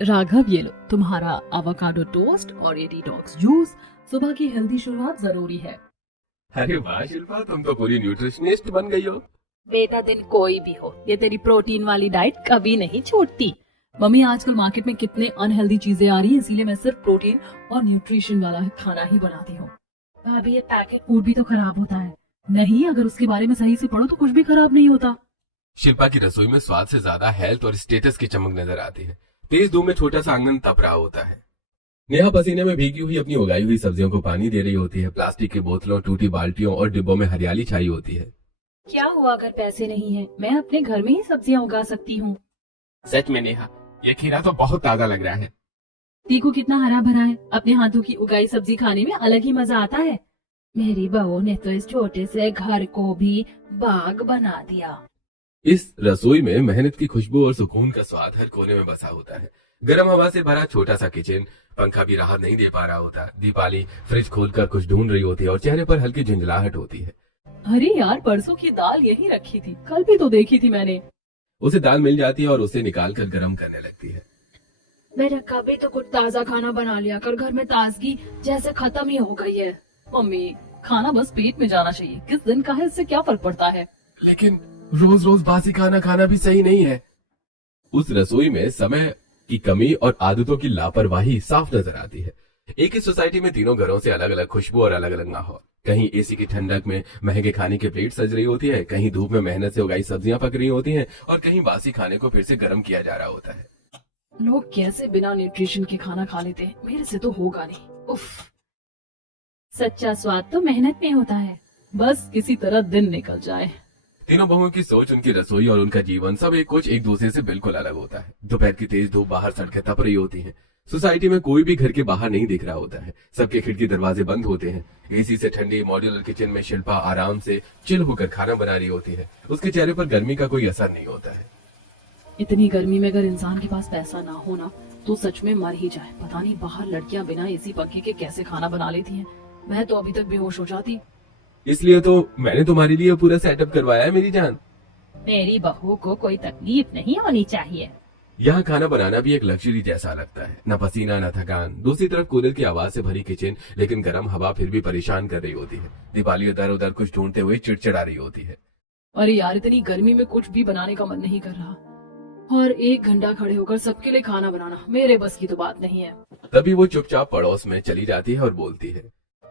राघव, ये लो तुम्हारा avocado toast और ये डिटॉक्स जूस। सुबह की हेल्दी शुरुआत जरूरी है। अरे वाह शिल्पा, तुम तो पूरी न्यूट्रिशनिस्ट बन गई हो। बेटा, दिन कोई भी हो, ये तेरी प्रोटीन वाली डाइट कभी नहीं छूटती। मम्मी, आजकल मार्केट में कितने अनहेल्दी चीजें आ रही हैं, इसीलिए मैं सिर्फ प्रोटीन और न्यूट्रिशन वाला खाना ही बनाती हूँ। भाभी, ये पैकेट फूड भी तो खराब होता है। नहीं, अगर उसके बारे में सही से पढ़ो तो कुछ भी खराब नहीं होता। शिल्पा की रसोई में स्वाद से ज्यादा हेल्थ और स्टेटस की चमक नजर आती है। तेज धूप में छोटा सा आंगन तप रहा होता है। नेहा पसीने में भीगी हुई अपनी उगाई हुई सब्जियों को पानी दे रही होती है। प्लास्टिक की बोतलों, टूटी बाल्टियों और डिब्बों में हरियाली छाई होती है। क्या हुआ अगर पैसे नहीं है? मैं अपने घर में ही सब्जियां उगा सकती हूँ। सच में नेहा, ये खीरा तो बहुत ताजा लग रहा है। देखो कितना हरा भरा है। अपने हाथों की उगाई सब्जी खाने में अलग ही मजा आता है। मेरी बहू ने तो इस छोटे से घर को भी बाग बना दिया। इस रसोई में मेहनत की खुशबू और सुकून का स्वाद हर कोने में बसा होता है। गर्म हवा से भरा छोटा सा किचन, पंखा भी राहत नहीं दे पा रहा होता। दीपाली फ्रिज खोलकर कुछ ढूंढ रही होती है और चेहरे पर हल्की झुंझलाहट होती है। अरे यार, परसों की दाल यहीं रखी थी, कल भी तो देखी थी मैंने। उसे दाल मिल जाती है और उसे निकाल कर गर्म करने लगती है। मेरे कभी तो कुछ ताजा खाना बना लिया कर, घर में ताजगी जैसे खत्म ही हो गई है। मम्मी, खाना बस पेट में जाना चाहिए, किस दिन का है इससे क्या फर्क पड़ता है। लेकिन रोज रोज बासी खाना खाना भी सही नहीं है। उस रसोई में समय की कमी और आदतों की लापरवाही साफ नजर आती है। एक ही सोसाइटी में तीनों घरों से अलग अलग खुशबू और अलग अलग माहौल। कहीं एसी की ठंडक में महंगे खाने की प्लेट सज रही होती है, कहीं धूप में मेहनत से उगाई सब्जियां पक रही होती हैं और कहीं बासी खाने को फिर से गर्म किया जा रहा होता है। लोग कैसे बिना न्यूट्रिशन के खाना खा लेते हैं, मेरे से तो होगा नहीं। उफ। सच्चा स्वाद तो मेहनत में होता है, बस किसी तरह दिन निकल जाए। तीनों बहुओं की सोच, उनकी रसोई और उनका जीवन सब एक दूसरे से बिल्कुल अलग होता है। दोपहर की तेज धूप, बाहर सड़कें तप रही होती हैं। सोसाइटी में कोई भी घर के बाहर नहीं दिख रहा होता है। सबके खिड़की दरवाजे बंद होते हैं। एसी से ठंडी मॉड्यूलर किचन में शिल्पा आराम से चिल होकर खाना बना रही होती है। उसके चेहरे पर गर्मी का कोई असर नहीं होता है। इतनी गर्मी में अगर इंसान के पास पैसा ना हो ना, तो सच में मर ही जाए। पता नहीं बाहर लड़कियां बिना एसी पंखे के कैसे खाना बना लेती हैं। मैं तो अभी तक बेहोश हो जाती। इसलिए तो मैंने तुम्हारे लिए पूरा सेटअप करवाया है मेरी जान। मेरी बहू को कोई तकलीफ नहीं होनी चाहिए। यहाँ खाना बनाना भी एक लग्जरी जैसा लगता है। न पसीना न थकान। दूसरी तरफ कूलर की आवाज से भरी किचन, लेकिन गर्म हवा फिर भी परेशान कर रही होती है। दीपाली इधर उधर कुछ ढूंढते हुए चिड़चिड़ा रही होती है। अरे यार, इतनी गर्मी में कुछ भी बनाने का मन नहीं कर रहा, और 1 घंटा खड़े होकर सबके लिए खाना बनाना मेरे बस की तो बात नहीं है। तभी वो चुपचाप पड़ोस में चली जाती है और बोलती है,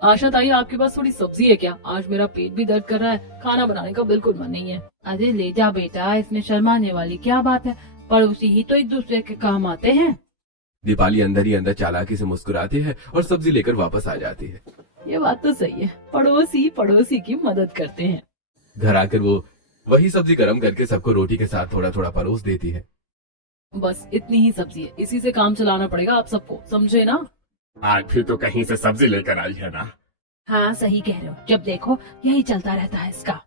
आशा ताई, आपके पास थोड़ी सब्जी है क्या? आज मेरा पेट भी दर्द कर रहा है, खाना बनाने का बिल्कुल मन नहीं है। अरे ले जा बेटा, इसमें शर्माने वाली क्या बात है, पड़ोसी ही तो एक दूसरे के काम आते हैं। दीपाली अंदर ही अंदर चालाकी से मुस्कुराती है और सब्जी लेकर वापस आ जाती है। ये बात तो सही है, पड़ोसी पड़ोसी की मदद करते हैं। घर आकर वो वही सब्जी गर्म करके सबको रोटी के साथ थोड़ा थोड़ा परोस देती है। बस इतनी ही सब्जी है, इसी से काम चलाना पड़ेगा आप सबको, समझे ना? आज भी तो कहीं से सब्जी लेकर आई है ना? हाँ सही कह रहे हो, जब देखो यही चलता रहता है इसका।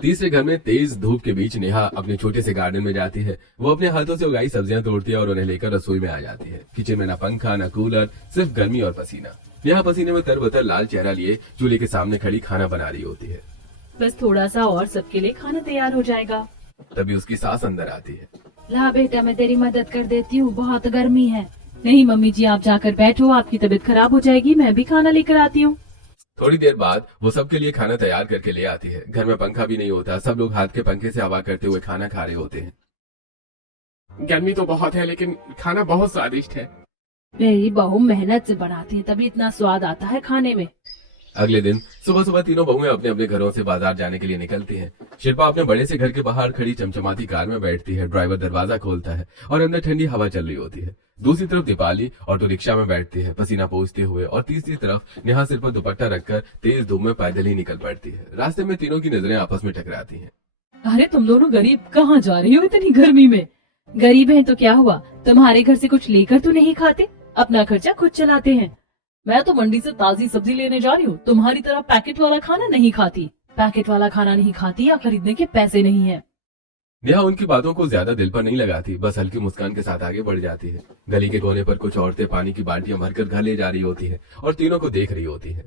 तीसरे घर में तेज धूप के बीच नेहा अपने छोटे से गार्डन में जाती है। वो अपने हाथों से उगाई सब्जियां तोड़ती है और उन्हें लेकर रसोई में आ जाती है। किचन में न पंखा न कूलर, सिर्फ गर्मी और पसीना। नेहा पसीने में तरबतर लाल चेहरा लिए चूल्हे के सामने खड़ी खाना बना रही होती है। बस थोड़ा सा और सबके लिए खाना तैयार हो जाएगा। तभी उसकी सास अंदर आती है। ला बेटा, मैं तेरी मदद कर देती हूँ, बहुत गर्मी है। नहीं मम्मी जी, आप जाकर बैठो, आपकी तबीयत खराब हो जाएगी, मैं भी खाना लेकर आती हूँ। थोड़ी देर बाद वो सबके लिए खाना तैयार करके ले आती है। घर में पंखा भी नहीं होता। सब लोग हाथ के पंखे से हवा करते हुए खाना खा रहे होते हैं। गर्मी तो बहुत है, लेकिन खाना बहुत स्वादिष्ट है। मेरी बहू मेहनत से बनाती है, तभी इतना स्वाद आता है खाने में। अगले दिन सुबह सुबह तीनों बहुएं अपने अपने घरों से बाजार जाने के लिए निकलती हैं। शिल्पा अपने बड़े से घर के बाहर खड़ी चमचमाती कार में बैठती है। ड्राइवर दरवाजा खोलता है और अंदर ठंडी हवा चल रही होती है। दूसरी तरफ दीपाली ऑटो रिक्शा में बैठती है, पसीना पोंछते हुए, और तीसरी तरफ नेहा सिर पर दुपट्टा रखकर तेज धूप में पैदल ही निकल पड़ती है। रास्ते में तीनों की नजरें आपस में टकराती हैं। अरे तुम दोनों गरीब कहाँ जा रही हो इतनी गर्मी में? गरीब हैं तो क्या हुआ, तुम्हारे घर से कुछ लेकर तो नहीं खाते, अपना खर्चा खुद चलाते हैं। मैं तो मंडी से ताजी सब्जी लेने जा रही हूँ, तुम्हारी तरह पैकेट वाला खाना नहीं खाती। पैकेट वाला खाना नहीं खाती या खरीदने के पैसे नहीं है। नेहा उनकी बातों को ज्यादा दिल पर नहीं लगाती, बस हल्की मुस्कान के साथ आगे बढ़ जाती है। गली के कोने पर कुछ औरतें पानी की बाल्टियां भरकर घर ले जा रही होती है और तीनों को देख रही होती है।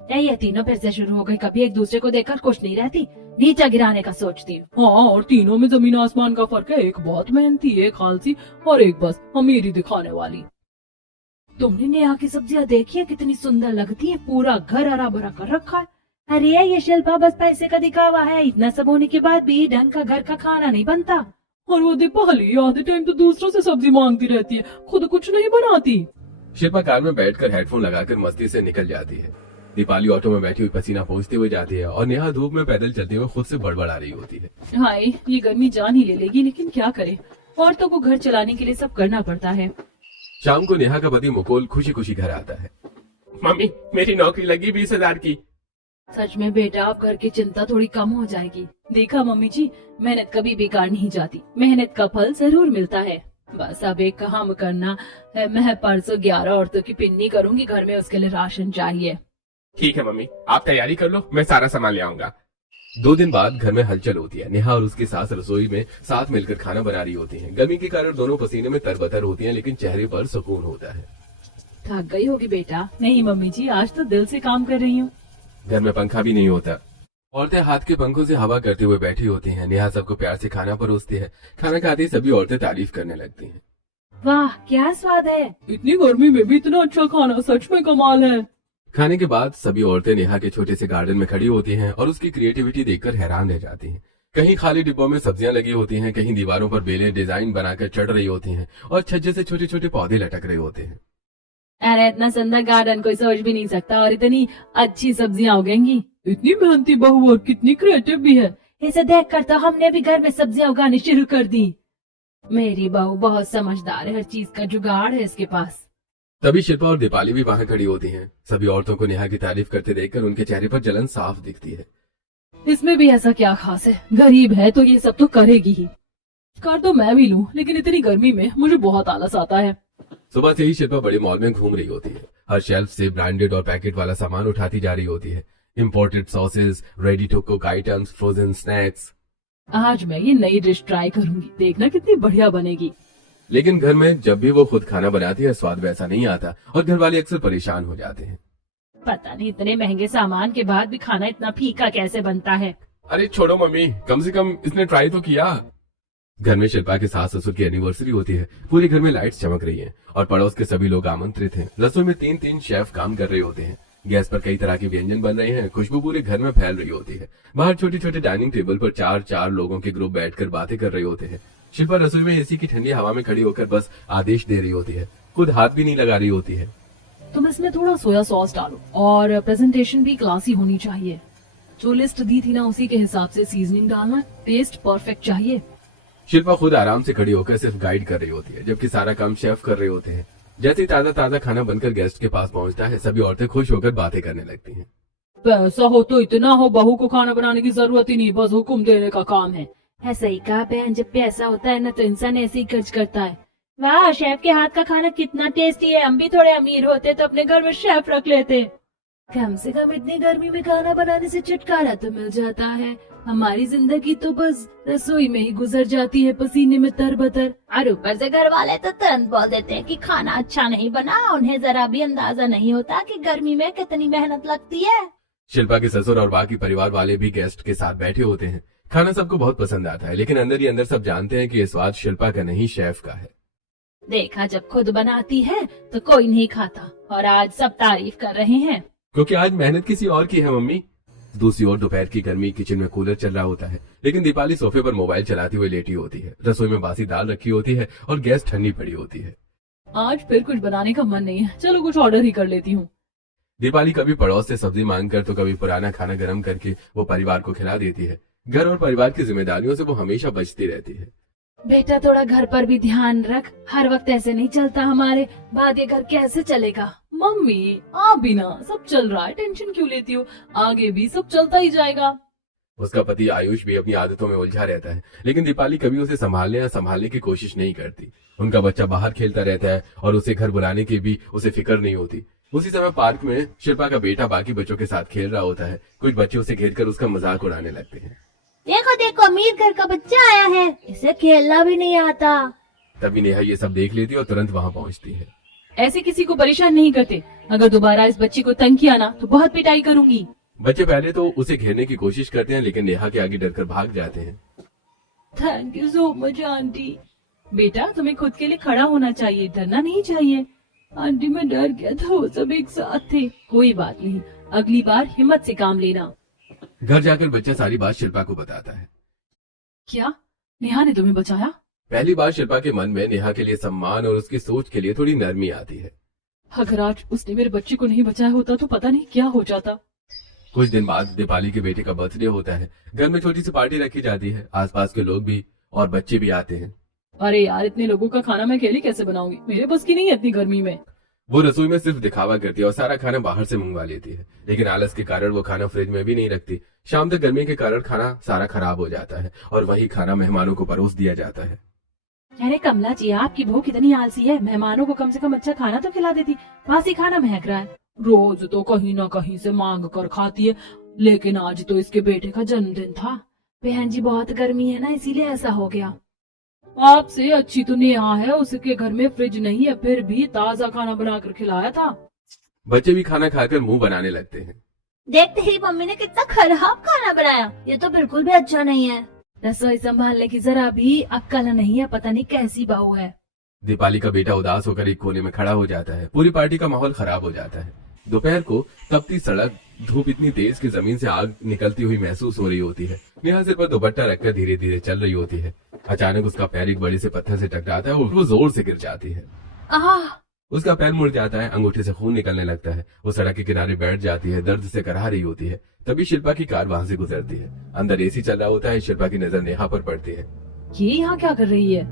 ये तीनों फिर से शुरू हो गए, कभी एक दूसरे को देखकर खुश नहीं रहती, नीचा गिराने का सोचती हूँ। हाँ, और तीनों में जमीन आसमान का फर्क है, एक बहुत मेहनती, एक आलसी और एक बस अमीरी दिखाने वाली। तुमने नेहा की सब्जियां देखी है, कितनी सुंदर लगती है, पूरा घर हरा भरा कर रखा है। अरे ये शिल्पा बस पैसे का दिखावा है, इतना सब होने के बाद भी ढंग का घर का खाना नहीं बनता। और वो दीपाली आधे टाइम तो दूसरों से सब्जी मांगती रहती है, खुद कुछ नहीं बनाती। शिल्पा कार में बैठकर हेडफोन लगाकर मस्ती से निकल जाती है। दीपाली ऑटो में बैठी हुई पसीना पोंछते हुए जाती है और नेहा धूप में पैदल चलते हुए खुद से बड़बड़ा रही होती है। हाय, ये गर्मी जान ही ले लेगी, लेकिन क्या करे, औरतों को घर चलाने के लिए सब करना पड़ता है। शाम को नेहा का पति मुकुल खुशी खुशी घर आता है। मम्मी, मेरी नौकरी लगी 20,000 की। सच में बेटा, अब घर की चिंता थोड़ी कम हो जाएगी। देखा मम्मी जी, मेहनत कभी बेकार नहीं जाती, मेहनत का फल जरूर मिलता है। बस अब एक काम करना है, मैं परसों 11 औरतों की पिन्नी करूंगी घर में, उसके लिए राशन चाहिए। ठीक है मम्मी, आप तैयारी कर लो, मैं सारा सामान ले आऊंगा। 2 दिन बाद घर में हलचल होती है। नेहा और उसकी सास रसोई में साथ मिलकर खाना बना रही होती हैं। गर्मी के कारण दोनों पसीने में तरबतर होती हैं, लेकिन चेहरे पर सुकून होता है। थक गई होगी बेटा? नहीं मम्मी जी, आज तो दिल से काम कर रही हूँ। घर में पंखा भी नहीं होता। औरतें हाथ के पंखों से हवा करते हुए बैठी होती हैं। नेहा सबको प्यार से खाना परोसती है। खाना खाते ही सभी औरतें तारीफ करने लगती हैं। वाह, क्या स्वाद है, इतनी गर्मी में भी इतना अच्छा खाना, सच में कमाल है। खाने के बाद सभी औरतें नेहा के छोटे से गार्डन में खड़ी होती हैं और उसकी क्रिएटिविटी देखकर हैरान रह जाती हैं। कहीं खाली डिब्बों में सब्जियां लगी होती हैं, कहीं दीवारों पर बेलें डिजाइन बनाकर चढ़ रही होती हैं और छज्जे से छोटे छोटे पौधे लटक रहे होते हैं। अरे इतना सुंदर गार्डन कोई सोच भी नहीं सकता, और इतनी अच्छी सब्जियां उगेंगी। इतनी मेहनती बहू और कितनी क्रिएटिव भी है। इसे देखकर तो हमने भी घर में सब्जियां उगानी शुरू कर दी। मेरी बहू बहुत समझदार है, हर चीज का जुगाड़ है इसके पास। तभी शिल्पा और दीपाली भी वहां खड़ी होती हैं। सभी औरतों को नेहा की तारीफ करते देखकर उनके चेहरे पर जलन साफ दिखती है। इसमें भी ऐसा क्या खास है, गरीब है तो ये सब तो करेगी ही। कर तो मैं भी लूं, लेकिन इतनी गर्मी में मुझे बहुत आलस आता है। सुबह से ही शिल्पा बड़े मॉल में घूम रही होती है। हर शेल्फ से ब्रांडेड और पैकेट वाला सामान उठाती जा रही होती है। Imported sausage, ready to cook items, frozen snacks. आज मैं ये नई डिश ट्राई करूंगी, देखना कितनी बढ़िया बनेगी। लेकिन घर में जब भी वो खुद खाना बनाती है स्वाद वैसा नहीं आता और घर वाले अक्सर परेशान हो जाते हैं। पता नहीं इतने महंगे सामान के बाद भी खाना इतना फीका कैसे बनता है। अरे छोड़ो मम्मी, कम से कम इसने ट्राई तो किया। घर में शिल्पा के सास ससुर की एनिवर्सरी होती है। पूरे घर में लाइट्स चमक रही हैं और पड़ोस के सभी लोग आमंत्रित हैं। रसोई में 3-3 शेफ काम कर रहे होते हैं। गैस पर कई तरह के व्यंजन बन रहे हैं। खुशबू पूरे घर में फैल रही होती है। बाहर छोटे छोटे डाइनिंग टेबल पर 4-4 लोगों के ग्रुप बैठकर बातें कर रहे होते हैं। शिल्पा रसोई में एसी की ठंडी हवा में खड़ी होकर बस आदेश दे रही होती है, खुद हाथ भी नहीं लगा रही होती है। तुम इसमें थोड़ा सोया सॉस डालो और प्रेजेंटेशन भी क्लासी होनी चाहिए। जो लिस्ट दी थी ना, उसी के हिसाब से सीजनिंग डालना, टेस्ट परफेक्ट चाहिए। शिल्पा खुद आराम से खड़ी होकर सिर्फ गाइड कर रही होती है, जबकि सारा काम शेफ कर रहे होते हैं। जैसे ही ताजा ताजा खाना बनकर गेस्ट के पास पहुंचता है, सभी औरतें खुश होकर बातें करने लगती हैं। पैसा हो तो इतना हो, बहू को खाना बनाने की जरूरत ही नहीं, बस हुक्म देने का काम है। ऐसा ही कहा बहन, जब पैसा होता है ना तो इंसान ऐसे ही खर्च करता है। वाह, शेफ के हाथ का खाना कितना टेस्टी है। हम भी थोड़े अमीर होते तो अपने घर में शेफ रख लेते। कम से कम इतनी गर्मी में खाना बनाने से छुटकारा तो मिल जाता है। हमारी जिंदगी तो बस रसोई में ही गुजर जाती है, पसीने में तरबतर। और ऊपर से घर वाले तो तुरंत बोल देते हैं कि खाना अच्छा नहीं बना। उन्हें जरा भी अंदाजा नहीं होता कि गर्मी में कितनी मेहनत लगती है। शिल्पा के ससुर और बाकी परिवार वाले भी गेस्ट के साथ बैठे होते हैं। खाना सबको बहुत पसंद आता है, लेकिन अंदर ही अंदर सब जानते हैं कि ये स्वाद शिल्पा का नहीं, शेफ का है। देखा, जब खुद बनाती है तो कोई नहीं खाता, और आज सब तारीफ कर रहे हैं क्योंकि आज मेहनत किसी और की है मम्मी। दूसरी ओर दोपहर की गर्मी, किचन में कूलर चल रहा होता है, लेकिन दीपाली सोफे पर मोबाइल चलाती हुई लेटी होती है। रसोई में बासी दाल रखी होती है और गैस ठंडी पड़ी होती है। आज फिर कुछ बनाने का मन नहीं है, चलो कुछ ऑर्डर ही कर लेती हूँ। दीपाली कभी पड़ोस से सब्जी मांगकर तो कभी पुराना खाना गर्म करके वो परिवार को खिला देती है। घर और परिवार की जिम्मेदारियों से वो हमेशा बचती रहती है। बेटा, थोड़ा घर पर भी ध्यान रख, हर वक्त ऐसे नहीं चलता हमारे, बाद ये घर कैसे चलेगा। मम्मी, आप भी ना, सब चल रहा है, टेंशन क्यों लेती हो, आगे भी सब चलता ही जाएगा। उसका पति आयुष भी अपनी आदतों में उलझा रहता है, लेकिन दीपाली कभी उसे संभालने या संभालने की कोशिश नहीं करती। उनका बच्चा बाहर खेलता रहता है और उसे घर बुलाने की भी उसे फिक्र नहीं होती। उसी समय पार्क में शिल्पा का बेटा बाकी बच्चों के साथ खेल रहा होता है। कुछ बच्चे उसे घेरकर उसका मजाक उड़ाने लगते हैं। देखो देखो, अमीर घर का बच्चा आया है, इसे खेलना भी नहीं आता। तभी नेहा ये सब देख लेती है और तुरंत वहां पहुंचती है। ऐसे किसी को परेशान नहीं करते। अगर दोबारा इस बच्ची को तंग किया ना तो बहुत पिटाई करूंगी। बच्चे पहले तो उसे घेरने की कोशिश करते हैं, लेकिन नेहा के आगे डरकर भाग जाते हैं। Thank you so much aunty. बेटा तुम्हें खुद के लिए खड़ा होना चाहिए, डरना नहीं चाहिए। आंटी मैं डर गया था, वो सब एक साथ थे। कोई बात नहीं, अगली बार हिम्मत से काम लेना। घर जाकर बच्चा सारी बात शिल्पा को बताता है। क्या नेहा ने तुम्हें बचाया? पहली बार शिल्पा के मन में नेहा के लिए सम्मान और उसकी सोच के लिए थोड़ी नरमी आती है। अगर आज उसने मेरे बच्चे को नहीं बचाया होता तो पता नहीं क्या हो जाता। कुछ दिन बाद दीपाली के बेटे का बर्थडे होता है। घर में छोटी सी पार्टी रखी जाती है। आसपास के लोग भी और बच्चे भी आते हैं। अरे यार, इतने लोगों का खाना मैं अकेले कैसे बनाऊंगी? मेरे बस की नहीं है इतनी गर्मी में। वो रसोई में सिर्फ दिखावा करती है और सारा खाना बाहर से मंगवा लेती है, लेकिन आलस के कारण वो खाना फ्रिज में भी नहीं रखती। शाम तक गर्मी के कारण खाना सारा खराब हो जाता है और वही खाना मेहमानों को परोस दिया जाता है। अरे कमला जी, आपकी बहू कितनी आलसी है। मेहमानों को कम से कम अच्छा खाना तो खिला देती, बासी खाना महक रहा है। रोज तो कहीं ना कहीं से मांग कर खाती है, लेकिन आज तो इसके बेटे का जन्मदिन था। बहन जी बहुत गर्मी है ना, इसीलिए ऐसा हो गया। आपसे अच्छी तो नेहा है, उसके घर में फ्रिज नहीं है फिर भी ताजा खाना बनाकर खिलाया था। बच्चे भी खाना खाकर मुंह बनाने लगते हैं। देखते ही मम्मी ने कितना खराब खाना बनाया, ये तो बिल्कुल भी अच्छा नहीं है। रसोई संभालने की जरा भी अक्ल नहीं है, पता नहीं कैसी बहू है। दीपाली का बेटा उदास होकर एक कोने में खड़ा हो जाता है। पूरी पार्टी का माहौल खराब हो जाता है। दोपहर को तपती सड़क, धूप इतनी तेज कि जमीन से आग निकलती हुई महसूस हो रही होती है। नेहा सिर पर दुपट्टा रखकर धीरे धीरे चल रही होती है। अचानक उसका पैर एक बड़े से पत्थर से टकराता है और वो जोर से गिर जाती है। उसका पैर मुड़ जाता है, अंगूठे से खून निकलने लगता है। वो सड़क के किनारे बैठ जाती है, दर्द से कराह रही होती है। तभी शिल्पा की कार वहां से गुजरती है। अंदर एसी चल रहा होता है। शिल्पा की नजर नेहा पर पड़ती है। ये यहाँ क्या कर रही है?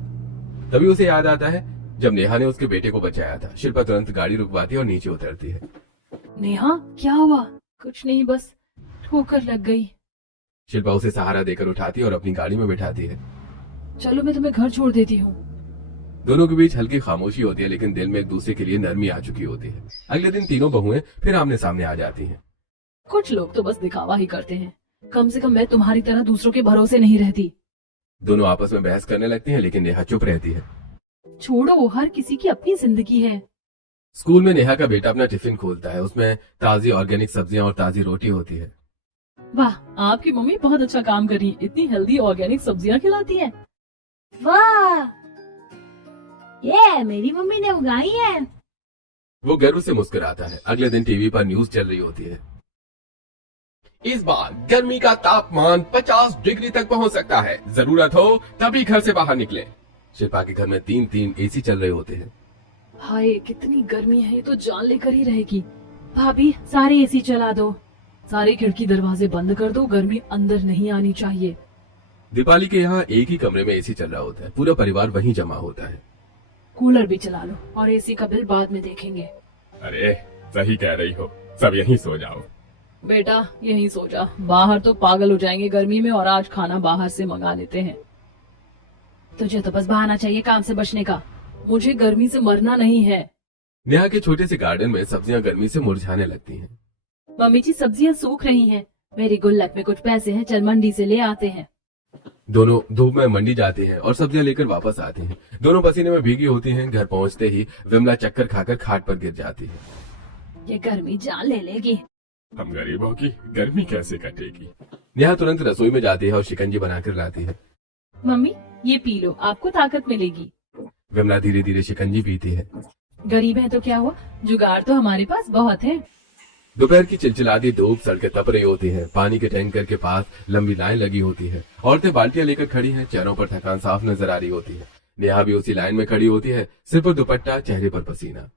तभी उसे याद आता है जब नेहा ने उसके बेटे को बचाया था। शिल्पा तुरंत गाड़ी रुकवाती है और नीचे उतरती है। नेहा क्या हुआ? कुछ नहीं, बस ठोकर लग गई। शिल्पा उसे सहारा देकर उठाती है और अपनी गाड़ी में बिठाती है। चलो मैं तुम्हें घर छोड़ देती हूँ। दोनों के बीच हल्की खामोशी होती है, लेकिन दिल में एक दूसरे के लिए नरमी आ चुकी होती है। अगले दिन तीनों बहुएं फिर आमने सामने आ जाती हैं। कुछ लोग तो बस दिखावा ही करते हैं। कम से कम मैं तुम्हारी तरह दूसरों के भरोसे नहीं रहती। दोनों आपस में बहस करने लगती हैं, लेकिन नेहा चुप रहती है। छोड़ो, हर किसी की अपनी जिंदगी है। स्कूल में नेहा का बेटा अपना टिफिन खोलता है। उसमें ताजी ऑर्गेनिक सब्जियां और ताजी रोटी होती है। वाह, आपकी मम्मी बहुत अच्छा काम कर रही है, इतनी हेल्दी ऑर्गेनिक सब्जियां खिलाती है। वाह, ये मेरी मम्मी ने उगाई है। वो गर्व से मुस्कुराता है। अगले दिन टीवी पर न्यूज चल रही होती है। इस बार गर्मी का तापमान 50 डिग्री तक पहुंच सकता है। जरूरत हो तभी घर से बाहर निकले। शिल्पा के घर में 3-3 एसी चल रहे होते हैं। हाय कितनी गर्मी है, ये तो जान लेकर ही रहेगी। भाभी सारे एसी चला दो, सारे खिड़की दरवाजे बंद कर दो, गर्मी अंदर नहीं आनी चाहिए। दीपाली के यहाँ एक ही कमरे में एसी चल रहा होता है। पूरा परिवार वहीं जमा होता है। कूलर भी चला लो और एसी का बिल बाद में देखेंगे। अरे सही कह रही हो, सब यहीं सो जाओ। बेटा यहीं सो जा, बाहर तो पागल हो जाएंगे गर्मी में, और आज खाना बाहर से मंगा लेते हैं। तुझे तो बस बहाना चाहिए काम से बचने का, मुझे गर्मी से मरना नहीं है। नेहा के छोटे से गार्डन में सब्जियां गर्मी से मुरझाने लगती हैं। मम्मी जी सब्जियां सूख रही हैं, मेरी गुल्लक में कुछ पैसे हैं, चल मंडी से ले आते हैं। दोनों धूप में मंडी जाते हैं और सब्जियां लेकर वापस आते हैं। दोनों पसीने में भीगी होती हैं। घर पहुंचते ही विमला चक्कर खाकर खाट पर गिर जाती है। ये गर्मी जान ले लेगी। हम गरीबों की गर्मी कैसे कटेगी? नेहा तुरंत रसोई में जाती है और शिकंजी बनाकर लाती है। मम्मी ये पी लो, आपको ताकत मिलेगी। विमला धीरे धीरे शिकंजी पीती है। गरीब है तो क्या हुआ, जुगाड़ तो हमारे पास बहुत है। दोपहर की चिलचिलाती धूप, सड़कें तप रही होती हैं। पानी के टैंकर के पास लंबी लाइन लगी होती है। औरतें बाल्टियां लेकर खड़ी हैं। चेहरों पर थकान साफ नजर आ रही होती है। नेहा भी उसी लाइन में खड़ी होती है, सिर पर दुपट्टा, चेहरे पर पसीना।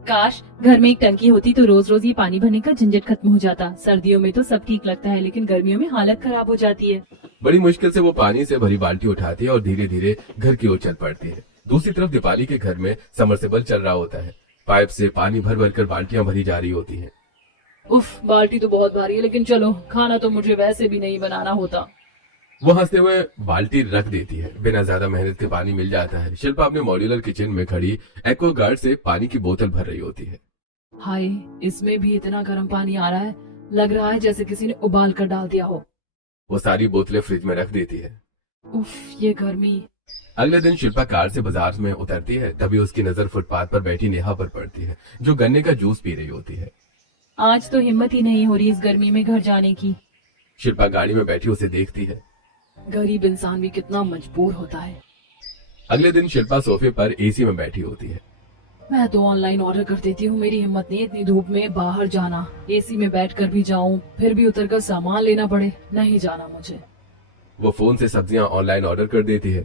काश घर में एक टंकी होती तो रोज रोज ये पानी भरने का झंझट खत्म हो जाता। सर्दियों में तो सब ठीक लगता है, लेकिन गर्मियों में हालत खराब हो जाती है। बड़ी मुश्किल से वो पानी से भरी बाल्टी उठाती है और धीरे धीरे घर की ओर चल पड़ती है। दूसरी तरफ दीपाली के घर में समरसेबल चल रहा होता है। पाइप से पानी भर भर कर बाल्टियां भरी जा रही होती हैं। उफ, बाल्टी तो बहुत भारी है, लेकिन चलो, खाना तो मुझे वैसे भी नहीं बनाना होता। वो हंसते हुए बाल्टी रख देती है। बिना ज्यादा मेहनत के पानी मिल जाता है। शिल्पा अपने मॉड्यूलर किचन में खड़ी एक्वागार्ड से पानी की बोतल भर रही होती है। हाय, इसमें भी इतना गर्म पानी आ रहा है, लग रहा है जैसे किसी ने उबाल कर डाल दिया हो। वो सारी बोतलें फ्रिज में रख देती है। उफ, ये गर्मी। अगले दिन शिल्पा कार से बाजार में उतरती है, तभी उसकी नजर फुटपाथ पर बैठी नेहा पर पड़ती है, जो गन्ने का जूस पी रही होती है। आज तो हिम्मत ही नहीं हो रही इस गर्मी में घर जाने की। शिल्पा गाड़ी में बैठी उसे देखती है। गरीब इंसान भी कितना मजबूर होता है। अगले दिन शिल्पा सोफे पर एसी में बैठी होती है। मैं तो ऑनलाइन ऑर्डर कर देती हूँ, मेरी हिम्मत नहीं इतनी धूप में बाहर जाना। एसी में बैठकर भी जाऊं, फिर भी उतरकर सामान लेना पड़े, नहीं जाना मुझे। वो फोन से सब्जियां ऑनलाइन ऑर्डर कर देती है।